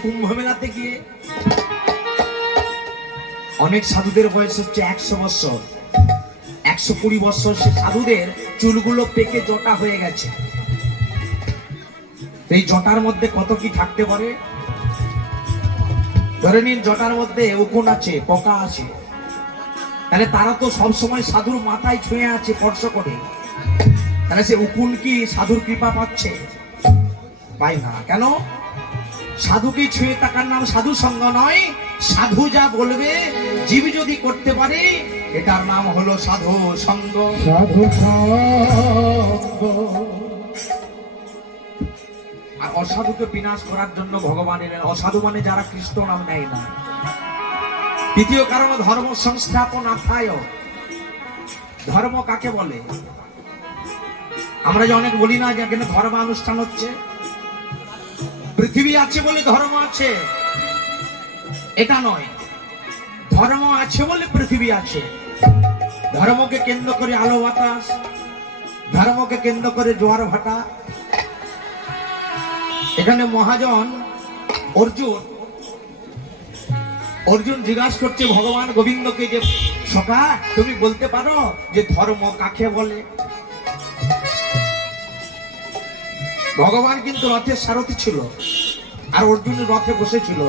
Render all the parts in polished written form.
কুম্ভ মেলাতে গিয়ে অনেক সাধুদের বয়স হচ্ছে 100 বছর, 120 বছর। সে সাধুদের চুলগুলো পেকে জটা হয়ে গেছে। এই জটার মধ্যে কত কি থাকতে পারে? ধরে নিন জটার মধ্যে উকুন আছে, পোকা আছে, তাহলে তারা তো সবসময় সাধুর মাথায় ছুঁয়ে আছে স্পর্শ করে, তাহলে সে উকুন কি সাধুর কৃপা পাচ্ছে? পাই না। কেন? সাধুকে ছুঁয়ে থাকার নাম সাধু সঙ্গ নয়। সাধু যা বলবে জীব যদি করতে পারে, এটার নাম হলো সাধু সঙ্গ। সাধু সঙ্গ। আর অসাধুকে বিনাশ করার জন্য ভগবান এলেন। অসাধু মানে যারা কৃষ্ণ নাম নেয় না। দ্বিতীয় কারণ, ধর্ম সংস্থাপন আথায়। ধর্ম কাকে বলে? আমরা যে অনেক বলি না যে এখানে ধর্মানুষ্ঠান হচ্ছে, পৃথিবী আছে বলে ধর্ম আছে, এটা নয়। ধর্ম আছে বলে পৃথিবী আছে। ধর্মকে কেন্দ্র করে আলো বাতাস, ধর্মকে কেন্দ্র করে জোয়ার ভাটা। এখানে মহাজন অর্জুন জিজ্ঞাসা করছে ভগবান গোবিন্দকে যে সখা তুমি বলতে পারো যে ধর্ম কাকে বলে? ভগবান কিন্তু রথের সারথি ছিল, আর অর্জুন রথে বসেছিল,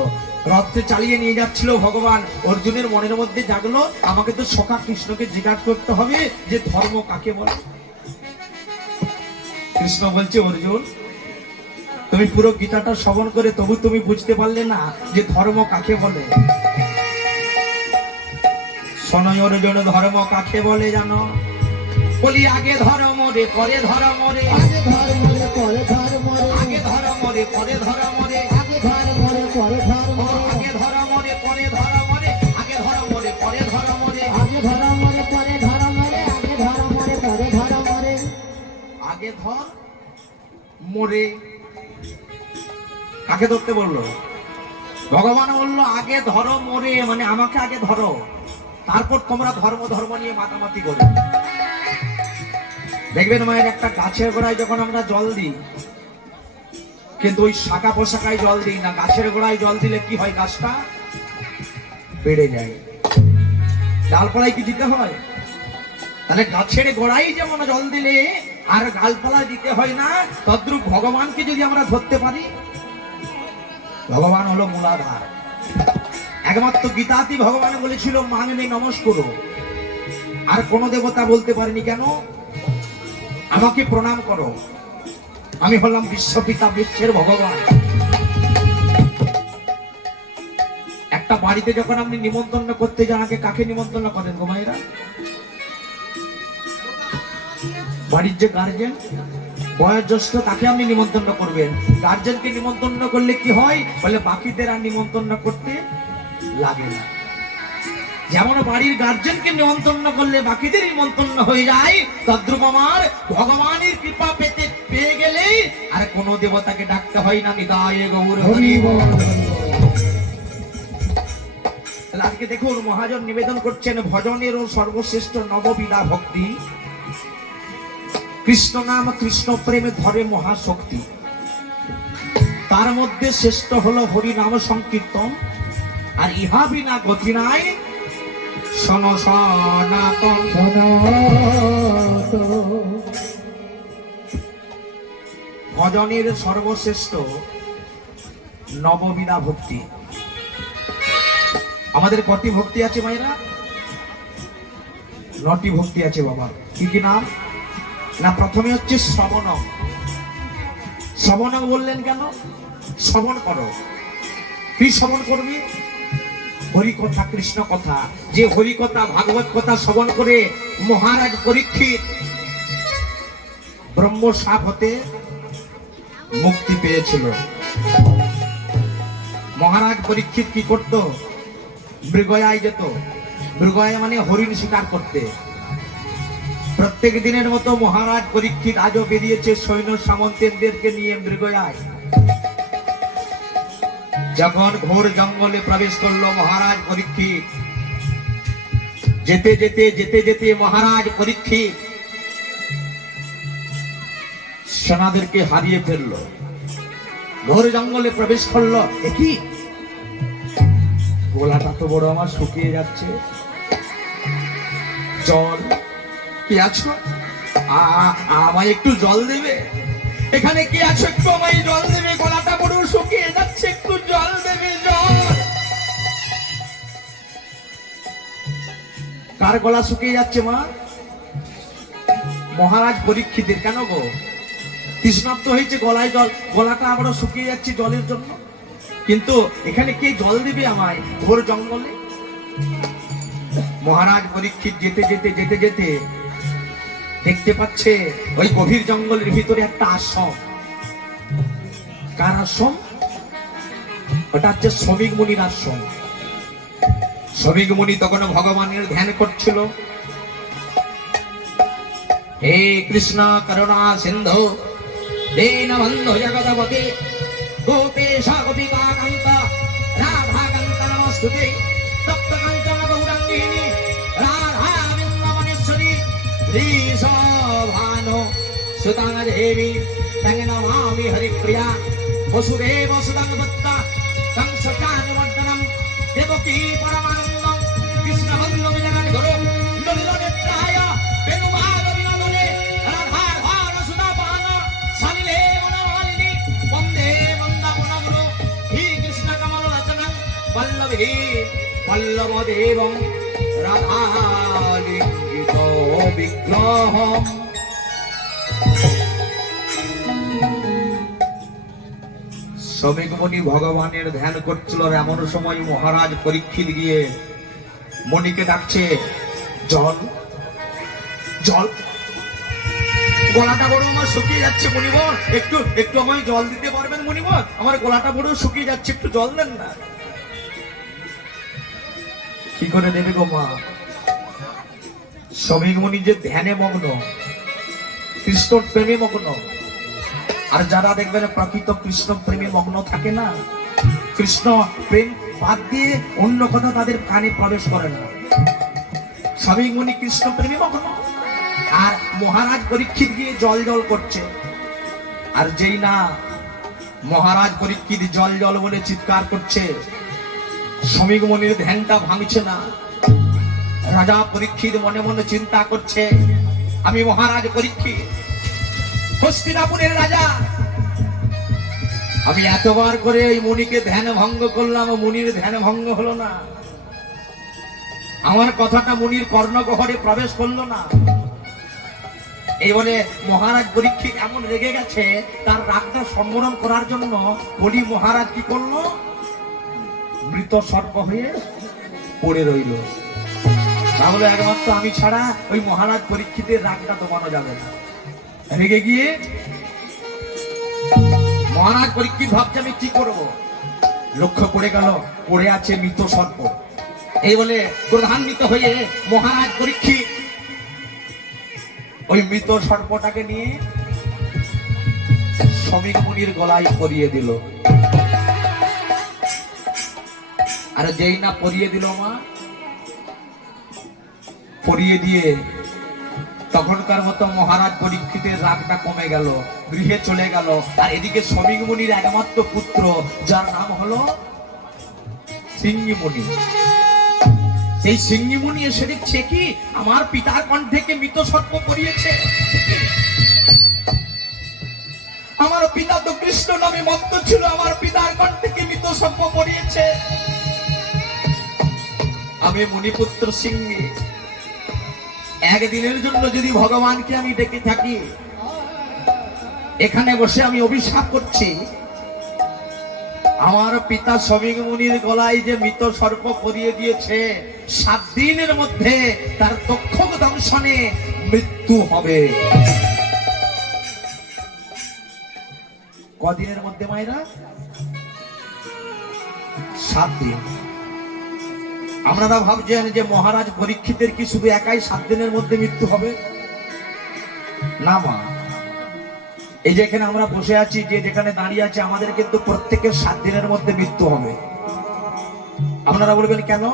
রথে চালিয়ে নিয়ে যাচ্ছিল ভগবান। অর্জুনের মনের মধ্যে জাগলো, আমাকে তো সখা কৃষ্ণকে জিজ্ঞাসা করতে হবে যে ধর্ম কাকে বলে। কৃষ্ণ বলছে, অর্জুন তুমি পুরো গীতাটা শ্রবণ করে তবু তুমি বুঝতে পারলে না যে ধর্ম কাকে বলে। শোনো অর্জুন, ধর্ম কাকে বলে জানো? বলি আগে ধর্ম রে পরে ধর্ম রে, আগে ধর্ম রে পরে ধর্ম রে, আগে ধর্ম রে পরে ধর্ম রে, আগে ধর্ম রে পরে ধর্ম রে, আগে ধর্ম রে পরে ধর্ম রে, আগে ধর্ম রে পরে ধর্ম রে, আগে ধর্ম রে পরে ধর্ম রে, আগে ধর্ম রে পরে ধর্ম রে, আগে ধর মরে। কাকে ধরতে বললো? ভগবান বললো আগে ধরো মরে, মানে আমাকে আগে ধরো, তারপর তোমরা ধর্ম ধর্ম নিয়ে মাতামাতি করবে। দেখবেন মায়ের একটা গাছের গোড়ায় যখন আমরা জল দিই, কিন্তু ওই শাখা পোশাকায় জল দিই না, গাছের গোড়ায় জল দিলে কি হয়? গাছটা বেড়ে যায়। ডালপালায় কি দিতে হয়? তাহলে গাছের গোড়ায় যেমন জল দিলে আর গালপালায় দিতে হয় না, তদ্রূপ ভগবানকে যদি আমরা ধরতে পারি, ভগবান হলো মূলাধার। একমাত্র গীতাতে ভগবান বলেছিল মাননে নমস্কার, আর কোন দেবতা বলতে পারেনি। কেন? আমাকে প্রণাম করো, আমি হলাম বিশ্বপিতা, বিশ্বের ভগবান। একটা বাড়িতে যখন আপনি নিমন্ত্রণ করতে যান, আগে কাকে নিমন্ত্রণ করেন গো মায়েরা? বাড়ির যে গার্জেন, বয়োজ্যেষ্ঠ, তাকে আপনি নিমন্ত্রণ করবেন। গার্জেনকে নিমন্ত্রণ করলে কি হয়? বলে বাকিদের আর নিমন্ত্রণ করতে লাগে না। যেমন বাড়ির গার্জেনকে নিমন্ত্রণ করলে বাকিদের নিমন্ত্রণ হয়ে যায়, তদ্রূপ আমার ভগবানের কৃপা পেয়ে গেলে আর কোন দেবতাকে ডাকতে হয় না। নিতাই গৌর হরি বল। আজকে দেখুন মহাজন নিবেদন করছেন ভজনেরও সর্বশ্রেষ্ঠ নববিধা ভক্তি। কৃষ্ণ নাম কৃষ্ণ প্রেমে ধরে মহাশক্তি, তার মধ্যে শ্রেষ্ঠ হলো হরি নাম সংকীর্তন। আর ইহা বিনা গতি নাই, শোনো সনাতন। ভজনের সর্বশ্রেষ্ঠ নববিধা ভক্তি। আমাদের কটি ভক্তি আছে মায়েরা? 9টি ভক্তি আছে বাবা। কি কি নাম? না, প্রথমে হচ্ছে শ্রবণ। শ্রবণ বললেন কেন? শ্রবণ করো। কি শ্রবণ করবি? হরি কথা, কৃষ্ণ কথা। যে হরি কথা, ভাগবত কথা শ্রবণ করে মহারাজ পরীক্ষিত ব্রহ্ম সাপ হতে মুক্তি পেয়েছিল। মহারাজ পরীক্ষিত কি করত? মৃগয়ায় যেত। মৃগয়া মানে হরিণ শিকার করতে। প্রত্যেক দিনের মতো মহারাজ পরীক্ষিত আজও বেরিয়েছে সৈন্য সামন্তদেরকে নিয়ে মৃগয়ায়। যখন ঘোর জঙ্গলে প্রবেশ করলো মহারাজ পরীক্ষিত, যেতে যেতে যেতে যেতে মহারাজ পরীক্ষিত সেনাদেরকে হারিয়ে ফেললো। ঘোর জঙ্গলে প্রবেশ করলো। কি গোলাটা তো বড় আমার শুকিয়ে যাচ্ছে, জল কি আছো? আমায় একটু জল দেবে? এখানে কি আছো, একটু আমায় জল দেবে? গলাটা বড় শুকিয়ে যাচ্ছে, একটু জল দেবে, জল। কার গলা শুকিয়ে যাচ্ছে মা? মহারাজ পরীক্ষিতের। কেন গো? তৃষ্ণার্ত হয়েছে, গলায় জল, গলাটা আবারও শুকিয়ে যাচ্ছে জলের জন্য। কিন্তু এখানে কে জল দিবে আমায় ঘোর জঙ্গলে? মহারাজ পরীক্ষিত যেতে যেতে যেতে যেতে দেখতে পাচ্ছে ওই গভীর জঙ্গলের ভিতরে একটা আশ্রম। কার আশ্রম? ওটা হচ্ছে শ্রমিক মুনির আশ্রম। শ্রমিক মুনি তখন ভগবানের ধ্যান করছিল। হে কৃষ্ণ করুণা সিন্ধু দীনবন্ধু জগৎপতে গোপেশ গোপিকা কান্ত রাধা কান্ত নমস্তুতে তপ্ত কাঞ্চন গৌরাঙ্গিনী রাধা বৃন্দাবনেশ্বরী শ্রীশোভানো সুতাং দেবী তং নমামি হরিপ্রিয়া বসুদেব সুতাং দত্তা তং সচানুমর্দনম দেবকী পরমানন্দম কৃষ্ণ বন্ধু জগৎ গুরু ললিত নেত্রায় বেণুমাধব বিনোদনে রাধা ঘন সুতা পান সালিলে মনোমালিনী বন্দে বন্দাবনগুরু হি কৃষ্ণ কমল রচনং পল্লবী পল্লব দেবং রাধা লিঙ্গিত বিগ্রহম। শ্রমিক মুনি ভগবানের ধ্যান করছিল। এমন সময় মহারাজ পরীক্ষিত গিয়ে মণিকে ডাকছে, জল জল। গলাটা বড় আমার শুকিয়ে যাচ্ছে মণিবর, একটু একটু আমায় জল দিতে পারবেন মণিবর? আমার গলাটা বড় শুকিয়ে যাচ্ছে, একটু জল দেন না। কি করে দেবে গো মা? শ্রমিক মুনি যে ধ্যানে মগ্ন, কৃষ্ণ প্রেমে মগ্ন। আর যারা দেখবেন প্রকৃত কৃষ্ণ প্রেমে মগ্ন থাকে না, কৃষ্ণ প্রেম বাদ দিয়ে অন্য কথা তাদের কানে প্রবেশ করে না। শ্রমিক মুনি কৃষ্ণ প্রেমে মগ্ন। আর মহারাজ পরীক্ষিত গিয়ে জল জল করছে। আর যেই না মহারাজ পরীক্ষিত জল জল বলে চিৎকার করছে, শ্রমিক মুনির ধ্যানটা ভাঙছে না। রাজা পরীক্ষিত মনে মনে চিন্তা করছে, আমি মহারাজ পরীক্ষিত, হস্তিনাপুরের রাজা, আমি এতবার করে এই মুনিকে ধ্যান ভঙ্গ করলাম, মুনির ধ্যান ভঙ্গ হলো না। আমার কথাটা মুনির কর্ণগহরে প্রবেশ করলো না। এই বলে মহারাজ পরীক্ষিত এমন রেগে গেছে, তার রাগটা সম্বরণ করার জন্য বলি মহারাজ কি করলো? মৃত সর্প হয়ে পড়ে রইল। তাহলে একমাত্র আমি ছাড়া ওই মহারাজ পরীক্ষিতের রাগটা দমানো যাবে না। রেগে গিয়ে মহারাজ পরীক্ষিত ভাবছে আমি কি করব। লক্ষ্য পড়ে গেল, পড়ে আছে মৃত সর্প। এই বলে ক্রোধান্বিত হয়ে মহারাজ পরীক্ষিত ওই মৃত সর্পটাকে নিয়ে শ্রমিক মুনির গলায় পরিয়ে দিল। আর যেই না পরিয়ে দিল মা, পরিয়ে দিয়ে তখনকার মতো মহারাজ পরীক্ষিতের রাগটা কমে গেল, গৃহে চলে গেল। আর এদিকে শ্রমিক মুনির একমাত্র পুত্র, যার নাম হলো সিংহী মুনি, সেই সিংহী মুনি এসে দেখছে কি আমার পিতার কণ্ঠে মৃত সর্প পরিয়েছে। আমার পিতা তো কৃষ্ণ নামে মত্ত ছিল, আমার পিতার কণ্ঠে মৃত সর্প পরিয়েছে। আমি মুনিপুত্র সিংহী, একদিনের জন্য যদি ভগবানকে আমি ডেকে থাকি, এখানে বসে আমি অভিশাপ করছি, আমার পিতা শ্রমিক মুনির গলায় যে মৃত সর্প পরিয়ে দিয়েছে, 7 দিনের মধ্যে তার তক্ষক দংশনে মৃত্যু হবে। কদিনের মধ্যে মায়েরা? 7 দিন। আপনারা ভাবছেন যে মহারাজ পরীক্ষিতের কি শুধু একাই 7 দিনের মধ্যে মৃত্যু হবে? না মা, এই যে এখানে আমরা বসে আছি, যে যেখানে দাঁড়িয়ে আছে, আমাদের কিন্তু প্রত্যেকের 7 দিনের মধ্যে মৃত্যু হবে। আপনারা বলবেন কেন?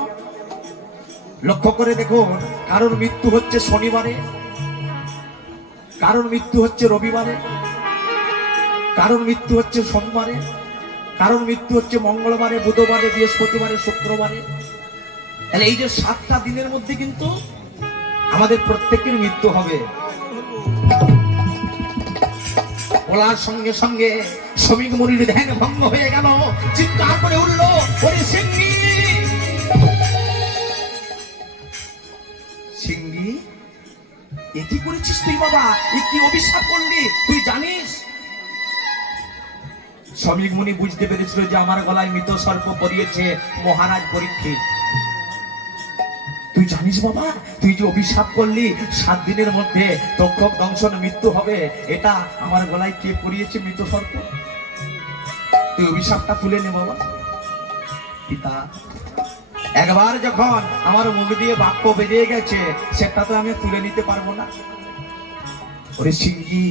লক্ষ্য করে দেখুন, কারোর মৃত্যু হচ্ছে শনিবারে, কারোর মৃত্যু হচ্ছে রবিবারে, কারোর মৃত্যু হচ্ছে সোমবারে, কারণ মৃত্যু হচ্ছে মঙ্গলবারে, বুধবারে, বৃহস্পতিবারে, শুক্রবারে। তাহলে এই যে 7টা দিনের মধ্যে কিন্তু আমাদের প্রত্যেকের মৃত্যু হবে। বলার সঙ্গে সঙ্গে শ্রমিক মুনির ধ্যান ভঙ্গ হয়ে গেল, চিৎকার করে উঠল, ওরে সিংহী, সিংহী, এ কি করেছিস তুই বাবা? এ কি অভিশাপ করলি তুই জানিস? শ্রমিক মুনি বুঝতে পেরেছিল যে আমার গলায় মৃত সর্প পরিয়েছে মহারাজ পরীক্ষিত। তুই জানিস বাবা, তুই যে অভিশাপ করলি 7 দিনের মধ্যে তক্ষক দংশন মৃত্যু হবে, এটা আমার গলায় কে পরিয়েছে মৃত সর্প? তুই অভিশাপটা তুলে নে বাবা। পিতা, একবার যখন আমার মুখ দিয়ে বাক্য বেরিয়ে গেছে, সেটা তো আমি তুলে নিতে পারবো না। ওরে সিংহী,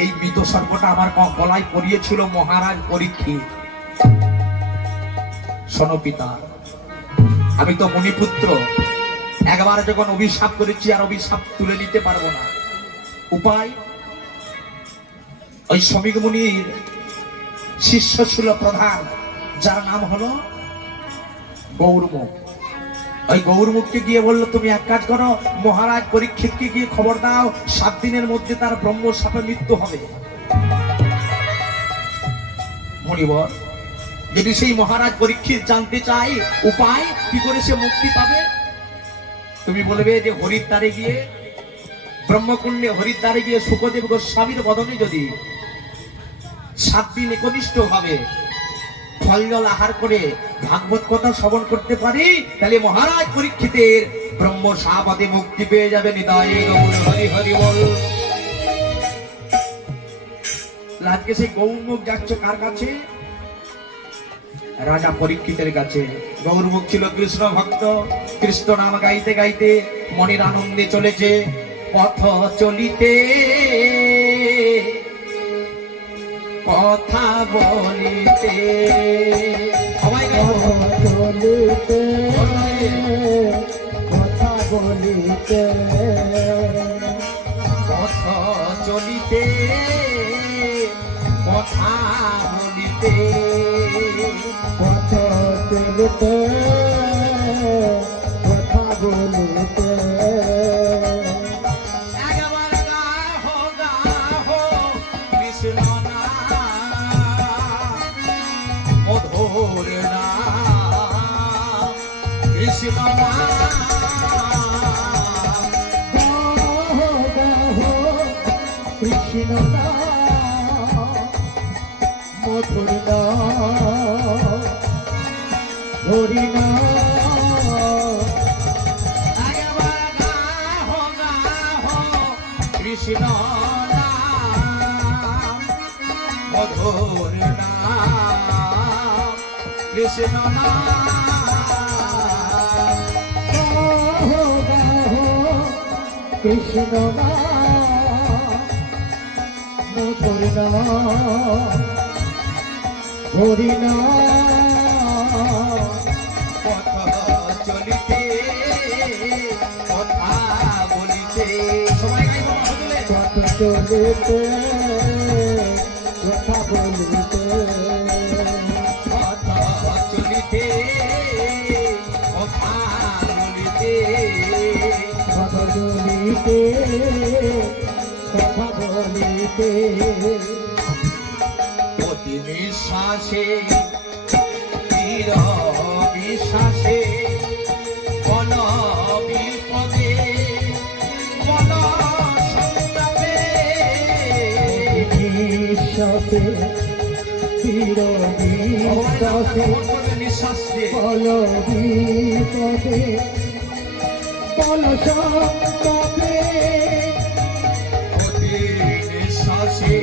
এই মৃত সর্পটা আমার গলায় পরিয়েছিল মহারাজ পরীক্ষিত। শোনো পিতা, আমি তো মণিপুত্র, একবার যখন অভিশাপ করেছি আর অভিশাপ তুলে নিতে পারবো না। উপায়, ওই শ্রমিক মুনির শিষ্য ছিল প্রধান, যার নাম হলো গৌরমুখ। ওই গৌরমুখকে গিয়ে বললো, তুমি এক কাজ করো, মহারাজ পরীক্ষিতকে গিয়ে খবর দাও 7 দিনের মধ্যে তার ব্রহ্মশাপে মৃত্যু হবে। মণিবর, যদি সেই মহারাজ পরীক্ষিত জানতে চাই উপায় কি করে সে মুক্তি পাবে, তুমি বলবে যে হরিদ্বারে গিয়ে, ব্রহ্মকুণ্ডে হরিদ্বারে গিয়ে শুকদেব গোস্বামীর বদনে যদি 7 দিন একনিষ্ঠ ভাবে ফল জল আহার করে ভাগবত কথা শ্রবণ করতে পারি, তাহলে মহারাজ পরীক্ষিতের ব্রহ্মশাপে মুক্তি পেয়ে যাবে। নিতাই গৌর হরি হরি বল। আজকে সেই গৌরমুখ যাচ্ছে কার কাছে? রাজা পরীক্ষিতের কাছে। গৌরমুখ ছিল কৃষ্ণ ভক্ত, কৃষ্ণ নাম গাইতে গাইতে মনের আনন্দে চলেছে। পথ চলিতে কথা বলিতে, সবাই চলিতে কথা বলিতে, পথ চলিতে কথা বলিতে, পথ চলিতে কথা বলিতে, একবার গাহো গাহো কৃষ্ণ নাম, মধুর নাম, কৃষ্ণ নাম, গাহো গাহো কৃষ্ণ নাম, মধুর নাম, হরি নাম, একবার গাহো গাহো কৃষ্ণ নাম, মধুর নাম, কৃষ্ণ নাম। গাহো গাহো কৃষ্ণ নাম, মধুর নাম, হরি নাম, পথ চলিতে কথা বলিতে, সবাই গাইব বলে। পথ চলিতে কথা বলিতে, পথ চলিতে কথা বলিতে, পথ চলিতে কথা বলিতে, প্রতি নিঃশ্বাসে তীর বিশ্বাসে, বল বিপদে বল সংগ্রামে, নিঃশ্বাসে চির বিশ্বাসে, নিঃশ্বাস দিয়ে বল বিপদে বল সংগ্রামে, প্রতি নিঃশ্বাসে